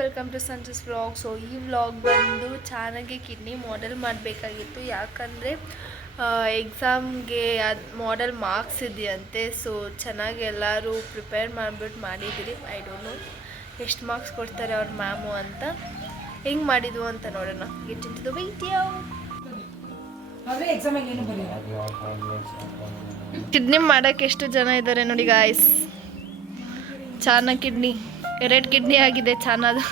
Welcome to ಸಂಜಸ್ vlog. So ಈ vlog ಬಂದು ಚಾನಲ್ಗೆ ಕಿಡ್ನಿ ಮಾಡೆಲ್ ಮಾಡಬೇಕಾಗಿತ್ತು, ಯಾಕಂದರೆ ಎಕ್ಸಾಮ್ಗೆ ಅದು ಮಾಡೆಲ್ ಮಾರ್ಕ್ಸ್ ಇದೆಯಂತೆ. ಸೊ ಚೆನ್ನಾಗಿ ಎಲ್ಲರೂ ಪ್ರಿಪೇರ್ ಮಾಡಿಬಿಟ್ಟು ಮಾಡಿದ್ದೀರಿ. ಐ ಡೋಂಟ್ ನೋ ಎಷ್ಟು ಮಾರ್ಕ್ಸ್ ಕೊಡ್ತಾರೆ ಅವ್ರ ಮ್ಯಾಮು ಅಂತ. ಹೆಂಗೆ ಮಾಡಿದ್ವು ಅಂತ ನೋಡೋಣ. Get into the video. Kidney ಮಾಡೋಕ್ಕೆ ಎಷ್ಟು ಜನ ಇದ್ದಾರೆ ನೋಡಿ ಗಾಯ್ಸ್. ಚಾನ ಕಿಡ್ನಿ 2 ಕಿಡ್ನಿ ಆಗಿದೆ ಚಾನದು.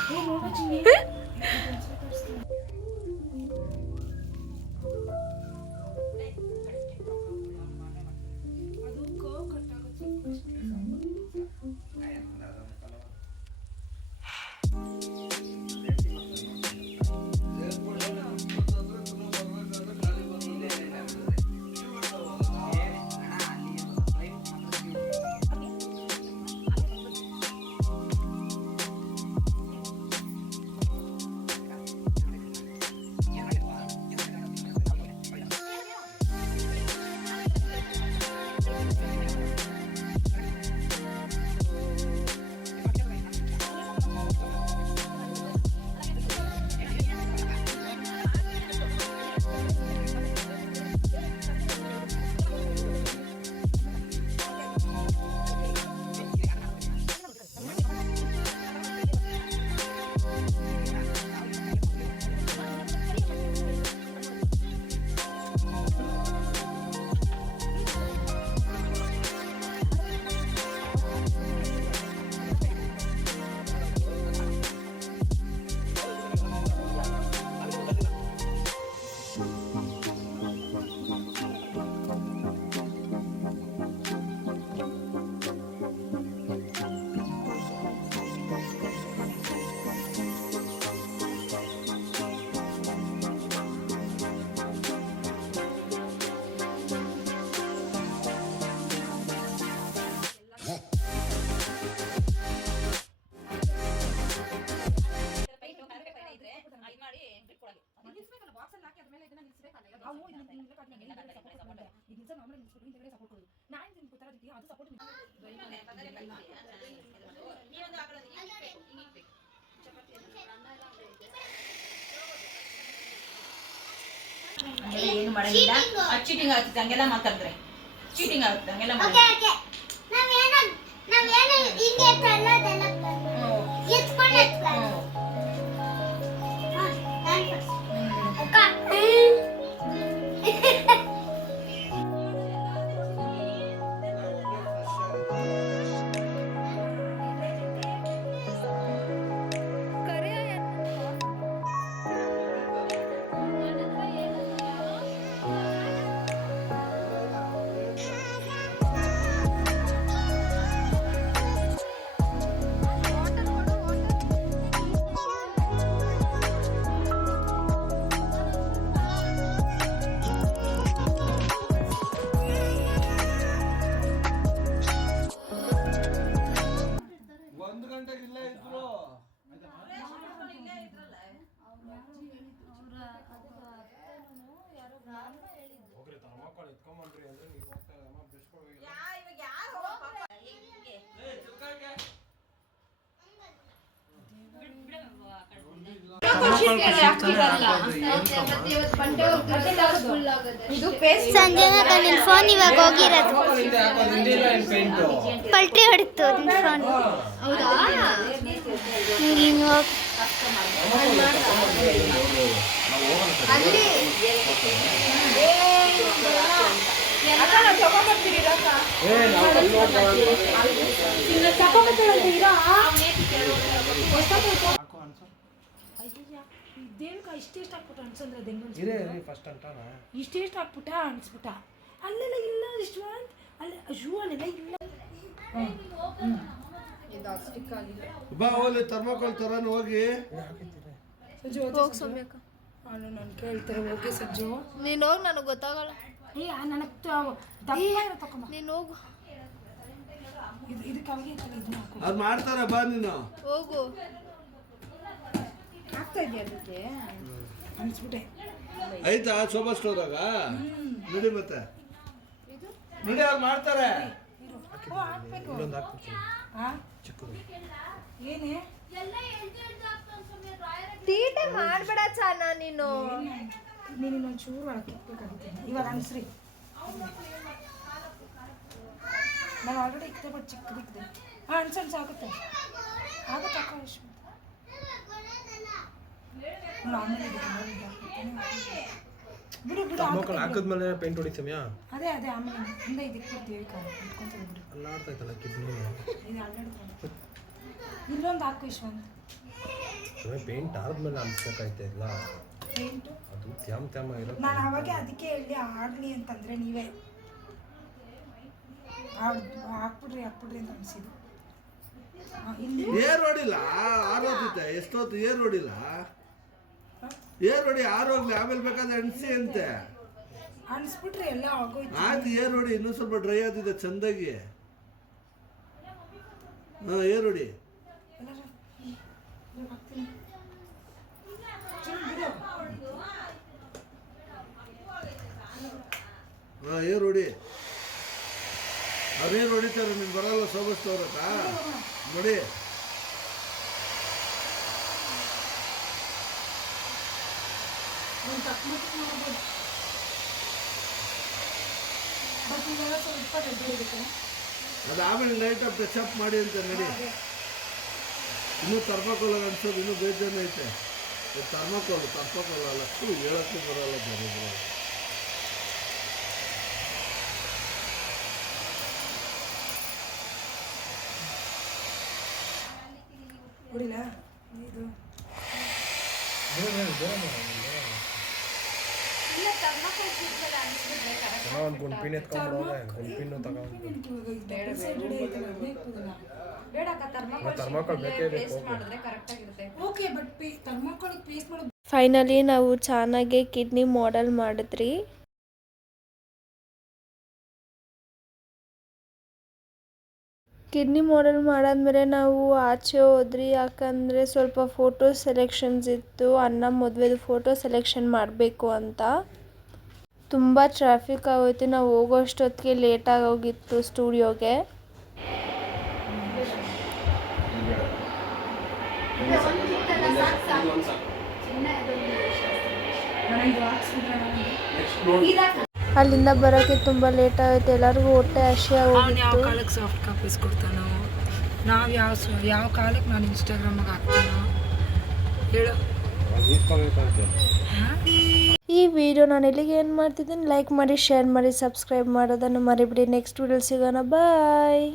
ಏನು ಮಾಡಂಗಿಲ್ಲ. ಚೀಟಿಂಗ್ ಆಗ್ತದೆ ಹಂಗೆಲ್ಲ ಮಾತಾಡಿದ್ರೆ. ಚೀಟಿಂಗ್ ಆಗುತ್ತೆ ಹಂಗೆಲ್ಲ ಸಂಜನಾ ನಿನ್ ಫೋನ್ ಇವಾಗ ಹೋಗಿರೋದು ಪಲ್ಟಿ ಹೊಡಿತು ನಿನ್ ಫೋನ್. ಹೌದಾ? ಇಷ್ಟೆಷ್ಟು ಹಾಕ್ಬಿಟ್ಟು ಅನ್ಸಂದ್ರೆ ಇಷ್ಟೆಷ್ಟು ಹಾಕ್ಬಿಟ್ಟ ಅನ್ಸ್ಬಿಟ್ಟ. ಅಲ್ಲೆಲ್ಲ ಇಲ್ಲ ಇಷ್ಟು ಅಲ್ಲ ಅಯ್ಯೋ ಅಲ್ಲೆಲ್ಲ ಇಲ್ಲ. ಥರ್ಮಾಕೋಲ್ ತರಾನು ಹೋಗಿ ನಾನು ಕೇಳ್ತಾರೆ. ಹೋಗಿ ಸಜ್ಜು ನೀನು ಹೋಗಿ, ನನಗೆ ಗೊತ್ತಾಗಲ್ಲ. ನನಗೆ ತಗೊಂಬ ನೀನು ಹೋಗು. ಇದಕ್ಕೆ ಅವಿಗೆ ಅದು ಮಾಡ್ತಾರೆ ಬಾ ನೀನು ಹೋಗು. ಆಗ್ತಾ ಇದೆಯಾ ಅದಕ್ಕೆ ಅನ್ಸ್ಬಿಟ್ಟೆ. ಆಯ್ತಾ ಶೋಭಾ ಸ್ಟೋರಾಗ ನೋಡಿ ಮತ್ತೆ ನೋಡಿ ಅವ್ರು ಮಾಡ್ತಾರೆ. ಏನೇ ಮಾಡ್ಬೇಡ ಚಾನ ನೀನು. ನೀನು ಇನ್ನೊಂದು ಚೂರು ಒಳಗೆ ಇಕ್ಬೇಕಾಗುತ್ತೆ ಇವಾಗ ಅನ್ಸ್ರಿ. ನಾನು ಆಲ್ರೆಡಿ ಇಕ್ತೆ ಬಟ್ ಚಿಕ್ಕದಿಕ್ದೆ. ಅನ್ಸನ್ಸ್ ಆಗುತ್ತೆ ಆಗುತ್ತೆ ಅಕ್ಕ ವಿಶ್ವ. ಬಿಡು ಬಿಡು ಮಕ್ಕಳು ಹಾಕಿದ್ಮೇಲೆ ಪೇಂಟ್ ಹೊಡಿತೀಯಾ? ಅದೇ ಆಮೇಲೆ ಮುಂದೆ ಇದಕ್ಕೆ ಬಿಡ್ತೀವಿ ಇಟ್ಕೊಂತೀವಿ ಬಿಡು. ಅಲ್ಲಾಡ್ತೈತಲ್ಲ ಕಿಡ್ನಿ. ಇದು ಅಲ್ಲಾಡ್ತಾರೆ. ಇಲ್ಲೊಂದು ಹಾಕು ವಿಶ್ವಂತ. ಪೇಂಟ್ ಆದ್ಮೇಲೆ ಅನ್ಸ್ಬೇಕಾಯ್ತಾ ಇಲ್ಲ ಪೇಂಟು ಅದು ತ್ಯಾಮ ಇರುತ್ತೆ. ನಾನು ಅವಾಗೆ ಅದಕ್ಕೆ ಹೇಳಿ ಆಡಲಿ ಅಂತಂದರೆ ನೀವೇ ಹಾಕ್ಬಿಡ್ರಿ ಅಂತ ಅನಿಸಿದ್ದು. ಇಲ್ಲಿ ಏರ್ ಹೊಡಿಲ್ಲ ಆರೋಗ್ಯತೆ ಎಷ್ಟೊತ್ತು ಏರ್ ಹೊಡಿಲ್ಲ. ಏರ್ ಹೊಡಿ ಆರೋಗ್ಲಿ ಆಮೇಲೆ ಬೇಕಾದ್ರೆ ಅಣಿಸಿ ಅಂತೆ ಅನ್ಸ್ಬಿಟ್ರಿ ಎಲ್ಲ ಆಗೋಯ್ತು. ಆಯ್ತು ಏರ್ ಹೊಡಿ ಇನ್ನೂ ಸ್ವಲ್ಪ ಡ್ರೈ ಆದಿದೆ ಚಂದಾಗಿ. ಏರ್ ಹೊಡಿ. ಏರ್ ಹೊಡಿ. ಅವ್ರೇನು ಹೊಡಿತಾರೆ ನೀನು ಬರಲ್ಲ ಸೋಬಸ್ತವ್ರಕ್ಕ ನೋಡಿ. ಅದು ಆಮೇಲೆ ನೈಟ್ ಟಚ್ ಅಪ್ ಮಾಡಿ ಅಂತ ನಡಿ. ಇನ್ನೂ ತರ್ಮಕೋಲ್ ಅನ್ಸೋದು ಇನ್ನೂ ಬೇಜಾನ ಐತೆ. ತರ್ಮಕೋಲ್ ಅಲ್ಲ ಹೇಳಕ್ಕೂ ಬರಲ್ಲ ಜನ. ಹೊಡಿಲ್ಲ ಇದು ಒಂದು ಗುಂಪಿನ ಎತ್ಕೊಂಡ್ಬಿಡೋದೆ. ಗುಂಪಿನ ತಗೊಂಡು ಥರ್ಮಾಕೋಲ್ ಬೇಕೇ ಬೇಕು. ಓಕೆ ಬಟ್ ಥರ್ಮಾಕೋಲ್ ಪೇಸ್ಟ್ ಮಾಡೋದು. ಫೈನಲಿ ನಾವು ಚೆನ್ನಾಗಿ ಕಿಡ್ನಿ ಮಾಡೆಲ್ ಮಾಡಿದ್ರಿ. ಕಿಡ್ನಿ ಮಾಡೆಲ್ ಮಾಡಾದ್ಮೇಲೆ ನಾವು ಆಚೆ ಹೋದ್ರಿ. ಯಾಕಂದರೆ ಸ್ವಲ್ಪ ಫೋಟೋ ಸೆಲೆಕ್ಷನ್ಸ್ ಇತ್ತು. ಅಣ್ಣ ಮದುವೆದು ಫೋಟೋ ಸೆಲೆಕ್ಷನ್ ಮಾಡಬೇಕು ಅಂತ. ತುಂಬ ಟ್ರಾಫಿಕ್ ಆಗೋಯ್ತು. ನಾವು ಹೋಗೋಷ್ಟೊತ್ತಿಗೆ ಲೇಟಾಗಿ ಹೋಗಿತ್ತು ಸ್ಟುಡಿಯೋಗೆ. ಅಲ್ಲಿಂದ ಬರೋಕ್ಕೆ ತುಂಬ ಲೇಟ್ ಆಗುತ್ತೆ. ಎಲ್ಲರಿಗೂ ಹೊಟ್ಟೆ ಹಸಿಯಾಗಿ ಹೋಗಿತ್ತು. ಕಾಲಕ್ಕೆ ಸಾಫ್ಟ್ ಕಾಪೀಸ್ ಕೊಡ್ತಾನೋ ನಾವು ಯಾವ ಕಾಲಕ್ಕೆ ನಾನು ಇನ್ಸ್ಟಾಗ್ರಾಮಿಗೆ ಹಾಕ್ತಾನೋ ಹೇಳು. ಈ ವಿಡಿಯೋ ನಾನು ಎಲ್ಲಿಗೆ ಏನು ಮಾಡ್ತಿದ್ದೀನಿ ಲೈಕ್ ಮಾಡಿ, ಶೇರ್ ಮಾಡಿ, ಸಬ್ಸ್ಕ್ರೈಬ್ ಮಾಡೋದನ್ನು ಮರಿಬಿಡಿ. ನೆಕ್ಸ್ಟ್ ವಿಡಿಯೋ ಸಿಗೋಣ. ಬಾಯ್.